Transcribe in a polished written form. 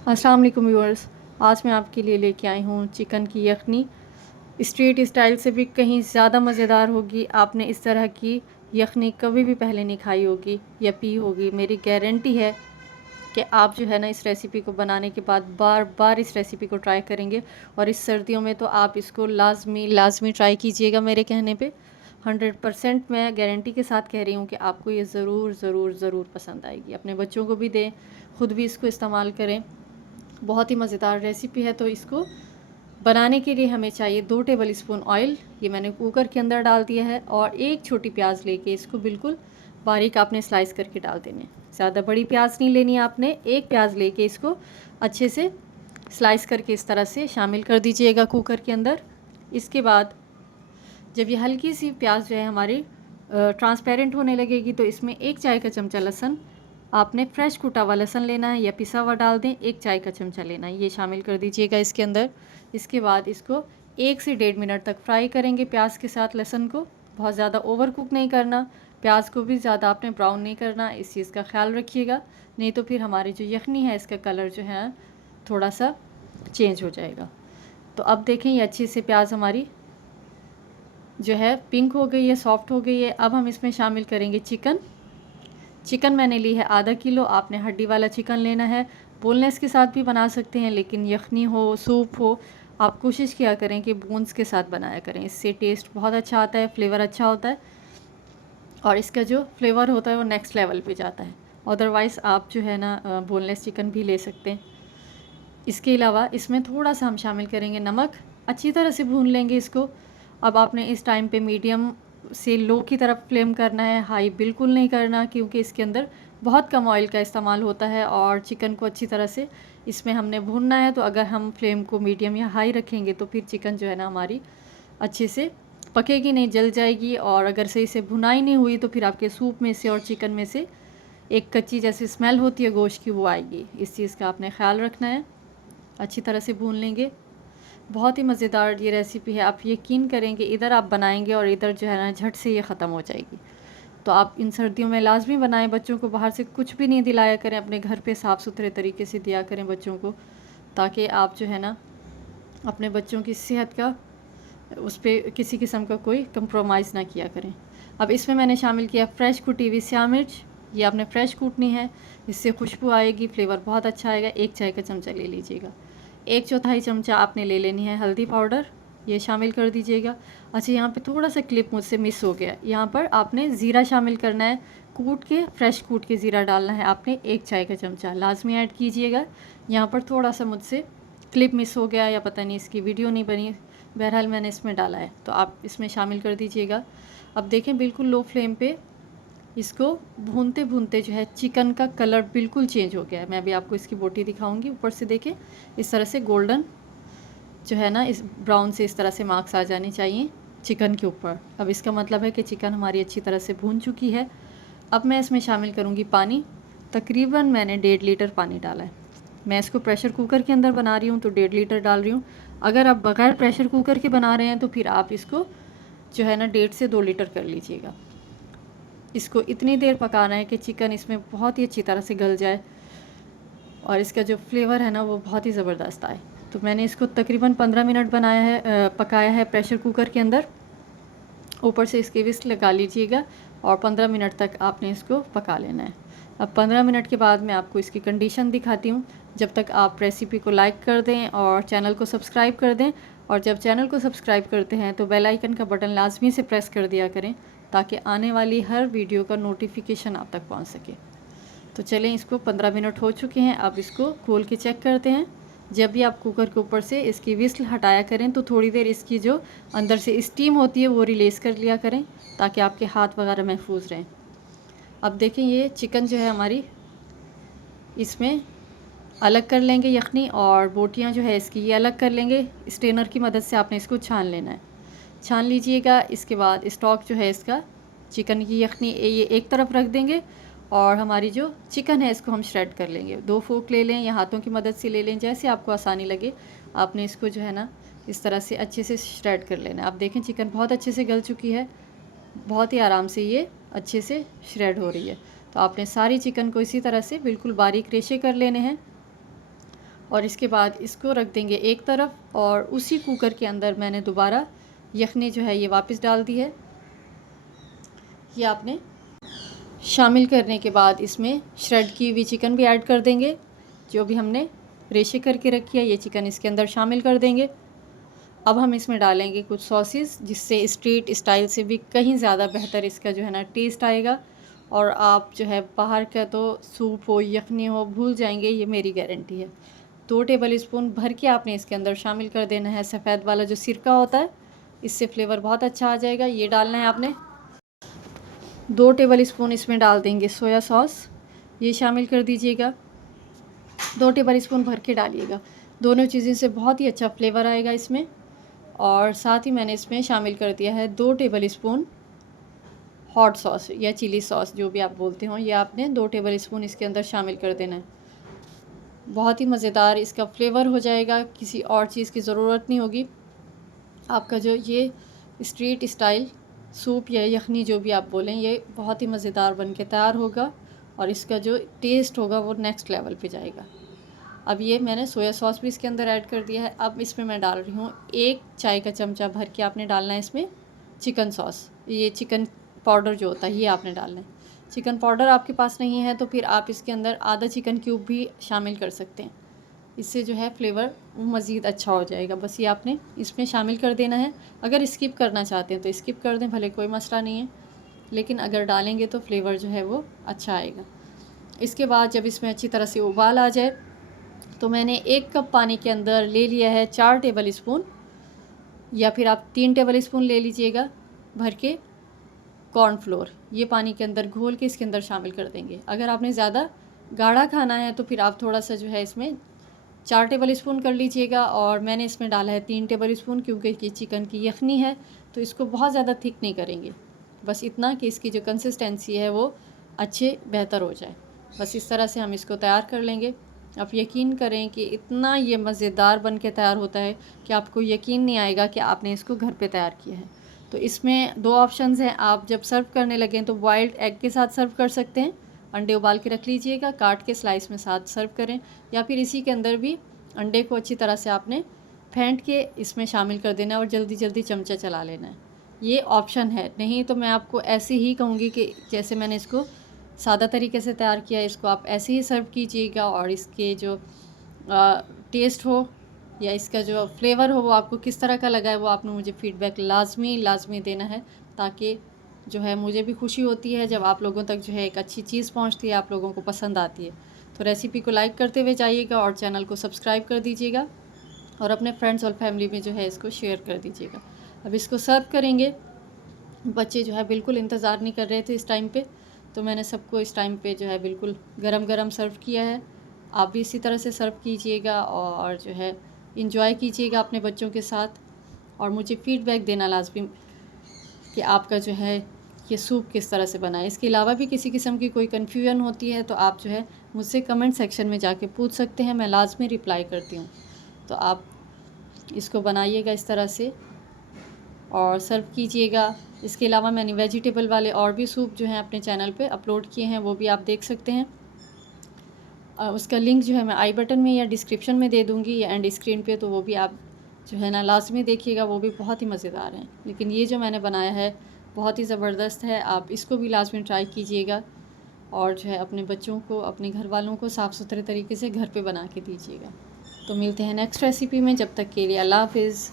अस्सलाम वालेकुम व्यूअर्स। आज मैं आपके लिए लेके आई हूँ चिकन की यखनी। स्ट्रीट स्टाइल से भी कहीं ज़्यादा मज़ेदार होगी। आपने इस तरह की यखनी कभी भी पहले नहीं खाई होगी या पी होगी। मेरी गारंटी है कि आप जो है ना इस रेसिपी को बनाने के बाद बार बार इस रेसिपी को ट्राई करेंगे। और इस सर्दियों में तो आप इसको लाजमी ट्राई कीजिएगा। मेरे कहने पे 100% मैं गारंटी के साथ कह रही हूँ कि आपको ये ज़रूर ज़रूर ज़रूर पसंद आएगी। अपने बच्चों को भी दें, ख़ुद भी इसको इस्तेमाल करें। बहुत ही मज़ेदार रेसिपी है। तो इसको बनाने के लिए हमें चाहिए 2 टेबल स्पून ऑयल। ये मैंने कुकर के अंदर डाल दिया है। और एक छोटी प्याज लेके इसको बिल्कुल बारीक आपने स्लाइस करके डाल देने। ज़्यादा बड़ी प्याज नहीं लेनी है आपने। एक प्याज लेके इसको अच्छे से स्लाइस करके इस तरह से शामिल कर दीजिएगा कुकर के अंदर। इसके बाद जब ये हल्की सी प्याज जो है हमारी ट्रांसपेरेंट होने लगेगी तो इसमें 1 चाय का चमचा लहसुन, आपने फ्रेश कुटा हुआ लहसुन लेना है या पिसा हुआ डाल दें, 1 चाय का चमचा लेना है, ये शामिल कर दीजिएगा इसके अंदर। इसके बाद इसको 1 से 1.5 मिनट तक फ्राई करेंगे प्याज के साथ लहसुन को। बहुत ज़्यादा ओवर कुक नहीं करना, प्याज को भी ज़्यादा आपने ब्राउन नहीं करना, इस चीज़ का ख्याल रखिएगा। नहीं तो फिर हमारी जो यखनी है इसका कलर जो है थोड़ा सा चेंज हो जाएगा। तो अब देखें ये अच्छे से प्याज हमारी जो है पिंक हो गई है, सॉफ्ट हो गई है। अब हम इसमें शामिल करेंगे चिकन मैंने ली है आधा किलो। आपने हड्डी वाला चिकन लेना है। बोनलेस के साथ भी बना सकते हैं, लेकिन यखनी हो, सूप हो, आप कोशिश किया करें कि बोन्स के साथ बनाया करें। इससे टेस्ट बहुत अच्छा आता है, फ्लेवर अच्छा होता है और इसका जो फ्लेवर होता है वो नेक्स्ट लेवल पे जाता है। अदरवाइज़ आप जो है ना बोनलेस चिकन भी ले सकते हैं। इसके अलावा इसमें थोड़ा सा हम शामिल करेंगे नमक। अच्छी तरह से भून लेंगे इसको। अब आपने इस टाइम पे मीडियम से लो की तरफ फ्लेम करना है, हाई बिल्कुल नहीं करना, क्योंकि इसके अंदर बहुत कम ऑयल का इस्तेमाल होता है और चिकन को अच्छी तरह से इसमें हमने भूनना है। तो अगर हम फ्लेम को मीडियम या हाई रखेंगे तो फिर चिकन जो है ना हमारी अच्छे से पकेगी नहीं, जल जाएगी। और अगर सही से भुनाई नहीं हुई तो फिर आपके सूप में से और चिकन में से एक कच्ची जैसी स्मेल होती है गोश्त की, वो आएगी। इस चीज़ का आपने ख्याल रखना है। अच्छी तरह से भून लेंगे। बहुत ही मज़ेदार ये रेसिपी है। आप यकीन करेंगे इधर आप बनाएंगे और इधर जो है ना झट से ये ख़त्म हो जाएगी। तो आप इन सर्दियों में लाजमी बनाएं। बच्चों को बाहर से कुछ भी नहीं दिलाया करें, अपने घर पे साफ़ सुथरे तरीके से दिया करें बच्चों को, ताकि आप जो है ना अपने बच्चों की सेहत का उस पर किसी किस्म का कोई कंप्रोमाइज़ ना किया करें। अब इसमें मैंने शामिल किया फ्रेश कुटी हुई स्याह मिर्च। ये आपने फ्रेश कूटनी है, इससे खुशबू आएगी, फ्लेवर बहुत अच्छा आएगा। 1 चाय का चमचा ले लीजिएगा। 1/4 चमचा आपने ले लेनी है हल्दी पाउडर, ये शामिल कर दीजिएगा। अच्छा, यहाँ पे थोड़ा सा क्लिप मुझसे मिस हो गया। यहाँ पर आपने ज़ीरा शामिल करना है, फ्रेश कूट के ज़ीरा डालना है आपने। 1 चाय का चमचा लाजमी ऐड कीजिएगा। यहाँ पर थोड़ा सा मुझसे क्लिप मिस हो गया या पता नहीं इसकी वीडियो नहीं बनी, बहरहाल मैंने इसमें डाला है, तो आप इसमें शामिल कर दीजिएगा। अब देखें बिल्कुल लो फ्लेम पे इसको भूनते भूनते जो है चिकन का कलर बिल्कुल चेंज हो गया है। मैं अभी आपको इसकी बोटी दिखाऊंगी। ऊपर से देखें इस तरह से गोल्डन जो है ना, इस ब्राउन से इस तरह से मार्क्स आ जाने चाहिए चिकन के ऊपर। अब इसका मतलब है कि चिकन हमारी अच्छी तरह से भून चुकी है। अब मैं इसमें शामिल करूँगी पानी। तकरीबन मैंने 1.5 लीटर पानी डाला है। मैं इसको प्रेशर कुकर के अंदर बना रही हूँ तो 1.5 लीटर डाल रही हूँ। अगर आप बग़ैर प्रेशर कुकर के बना रहे हैं तो फिर आप इसको जो है ना 1.5 से 2 लीटर कर लीजिएगा। इसको इतनी देर पकाना है कि चिकन इसमें बहुत ही अच्छी तरह से गल जाए और इसका जो फ्लेवर है ना वो बहुत ही ज़बरदस्त आए। तो मैंने इसको तकरीबन 15 मिनट पकाया है प्रेशर कुकर के अंदर। ऊपर से इसके विस्क लगा लीजिएगा और 15 मिनट तक आपने इसको पका लेना है। अब 15 मिनट के बाद मैं आपको इसकी कंडीशन दिखाती हूँ। जब तक आप रेसिपी को लाइक कर दें और चैनल को सब्सक्राइब कर दें। और जब चैनल को सब्सक्राइब करते हैं तो बेल आइकन का बटन लाजमी से प्रेस कर दिया करें, ताकि आने वाली हर वीडियो का नोटिफिकेशन आप तक पहुँच सके। तो चलें, इसको 15 मिनट हो चुके हैं। अब इसको खोल के चेक करते हैं। जब भी आप कुकर के ऊपर से इसकी विस्ल हटाया करें तो थोड़ी देर इसकी जो अंदर से स्टीम होती है वो रिलीज़ कर लिया करें, ताकि आपके हाथ वगैरह महफूज रहें। अब देखें ये चिकन जो है हमारी इसमें अलग कर लेंगे यखनी, और बोटियां जो है इसकी ये अलग कर लेंगे। स्ट्रेनर की मदद से आपने इसको छान लेना है, छान लीजिएगा। इसके बाद स्टॉक जो है इसका चिकन की यखनी ये एक तरफ रख देंगे और हमारी जो चिकन है इसको हम श्रेड कर लेंगे। 2 फोक ले लें या हाथों की मदद से ले लें, जैसे आपको आसानी लगे। आपने इसको जो है ना इस तरह से अच्छे से श्रेड कर लेना है। आप देखें चिकन बहुत अच्छे से गल चुकी है, बहुत ही आराम से ये अच्छे से श्रेड हो रही है। तो आपने सारी चिकन को इसी तरह से बिल्कुल बारीक रेशे कर लेने हैं। और इसके बाद इसको रख देंगे एक तरफ और उसी कुकर के अंदर मैंने दोबारा यखनी जो है ये वापस डाल दी है। ये आपने शामिल करने के बाद इसमें श्रेड की हुई चिकन भी ऐड कर देंगे। जो भी हमने रेशे करके रखी है ये चिकन इसके अंदर शामिल कर देंगे। अब हम इसमें डालेंगे कुछ सॉसेस जिससे स्ट्रीट स्टाइल से भी कहीं ज़्यादा बेहतर इसका जो है ना टेस्ट आएगा। और आप जो है बाहर का तो सूप हो यखनी हो भूल जाएंगे, ये मेरी गारंटी है। 2 टेबल स्पून भर के आपने इसके अंदर शामिल कर देना है सफ़ेद वाला जो सिरका होता है, इससे फ्लेवर बहुत अच्छा आ जाएगा। ये डालना है आपने। 2 टेबल स्पून इसमें डाल देंगे सोया सॉस, ये शामिल कर दीजिएगा। 2 टेबल स्पून भर के डालिएगा, दोनों चीज़ें से बहुत ही अच्छा फ्लेवर आएगा इसमें। और साथ ही मैंने इसमें शामिल कर दिया है 2 टेबल स्पून हॉट सॉस या चिली सॉस जो भी आप बोलते हो, ये आपने 2 टेबल स्पून इसके अंदर शामिल कर देना है। बहुत ही मज़ेदार इसका फ्लेवर हो जाएगा, किसी और चीज़ की ज़रूरत नहीं होगी। आपका जो ये स्ट्रीट स्टाइल सूप या यखनी जो भी आप बोलें, ये बहुत ही मज़ेदार बन के तैयार होगा और इसका जो टेस्ट होगा वो नेक्स्ट लेवल पे जाएगा। अब ये मैंने सोया सॉस भी इसके अंदर ऐड कर दिया है। अब इसमें मैं डाल रही हूँ 1 चाय का चमचा भर के आपने डालना है इसमें चिकन सॉस। ये चिकन पाउडर जो होता है ये आपने डालना है। चिकन पाउडर आपके पास नहीं है तो फिर आप इसके अंदर आधा चिकन क्यूब भी शामिल कर सकते हैं, इससे जो है फ्लेवर मज़ीद अच्छा हो जाएगा। बस ये आपने इसमें शामिल कर देना है। अगर स्किप करना चाहते हैं तो स्किप कर दें, भले कोई मसला नहीं है, लेकिन अगर डालेंगे तो फ्लेवर जो है वो अच्छा आएगा। इसके बाद जब इसमें अच्छी तरह से उबाल आ जाए तो मैंने 1 कप पानी के अंदर ले लिया है 4 टेबल स्पून या फिर आप 3 टेबल स्पून ले लीजिएगा भर के कॉर्नफ्लोर। ये पानी के अंदर घोल के इसके अंदर शामिल कर देंगे। अगर आपने ज़्यादा गाढ़ा खाना है तो फिर आप थोड़ा सा जो है इसमें 4 टेबल स्पून कर लीजिएगा। और मैंने इसमें डाला है 3 टेबल स्पून क्योंकि ये चिकन की यखनी है तो इसको बहुत ज़्यादा थिक नहीं करेंगे, बस इतना कि इसकी जो कंसिस्टेंसी है वो अच्छे बेहतर हो जाए। बस इस तरह से हम इसको तैयार कर लेंगे। आप यकीन करें कि इतना ये मज़ेदार बन के तैयार होता है कि आपको यकीन नहीं आएगा कि आपने इसको घर पे तैयार किया है। तो इसमें 2 ऑप्शंस हैं, आप जब सर्व करने लगें तो बॉइल्ड एग के साथ सर्व कर सकते हैं। अंडे उबाल के रख लीजिएगा, काट के स्लाइस में साथ सर्व करें, या फिर इसी के अंदर भी अंडे को अच्छी तरह से आपने फेंट के इसमें शामिल कर देना है और जल्दी जल्दी चमचा चला लेना है। ये ऑप्शन है, नहीं तो मैं आपको ऐसे ही कहूँगी कि जैसे मैंने इसको सादा तरीके से तैयार किया है इसको आप ऐसे ही सर्व कीजिएगा। और इसके जो टेस्ट हो या इसका जो फ्लेवर हो वो आपको किस तरह का लगा है वो आपने मुझे फ़ीडबैक लाजमी देना है, ताकि जो है मुझे भी खुशी होती है जब आप लोगों तक जो है एक अच्छी चीज़ पहुंचती है, आप लोगों को पसंद आती है। तो रेसिपी को लाइक करते हुए जाइएगा और चैनल को सब्सक्राइब कर दीजिएगा और अपने फ्रेंड्स और फैमिली में जो है इसको शेयर कर दीजिएगा। अब इसको सर्व करेंगे। बच्चे जो है बिल्कुल इंतज़ार नहीं कर रहे थे इस टाइम पे, तो मैंने सबको इस टाइम पे जो है बिल्कुल गरम गरम सर्व किया है। आप भी इसी तरह से सर्व कीजिएगा और जो है इंजॉय कीजिएगा अपने बच्चों के साथ और मुझे फ़ीडबैक देना लाजमी कि आपका जो है ये सूप किस तरह से बना है। इसके अलावा भी किसी किस्म की कोई कन्फ्यूजन होती है तो आप जो है मुझसे कमेंट सेक्शन में जाके पूछ सकते हैं, मैं लाजमी रिप्लाई करती हूँ। तो आप इसको बनाइएगा इस तरह से और सर्व कीजिएगा। इसके अलावा मैंने वेजिटेबल वाले और भी सूप जो हैं अपने चैनल पे अपलोड किए हैं, वो भी आप देख सकते हैं। उसका लिंक जो है मैं आई बटन में या डिस्क्रिप्शन में दे दूँगी या एंड स्क्रीन पे, तो वो भी आप जो है ना लाजमी देखिएगा, वो भी बहुत ही मज़ेदार हैं। लेकिन ये जो मैंने बनाया है बहुत ही ज़बरदस्त है, आप इसको भी लाजमी ट्राई कीजिएगा और जो है अपने बच्चों को अपने घर वालों को साफ़ सुथरे तरीके से घर पे बना के दीजिएगा। तो मिलते हैं नेक्स्ट रेसिपी में, जब तक के लिए अल्लाह हाफ़िज़।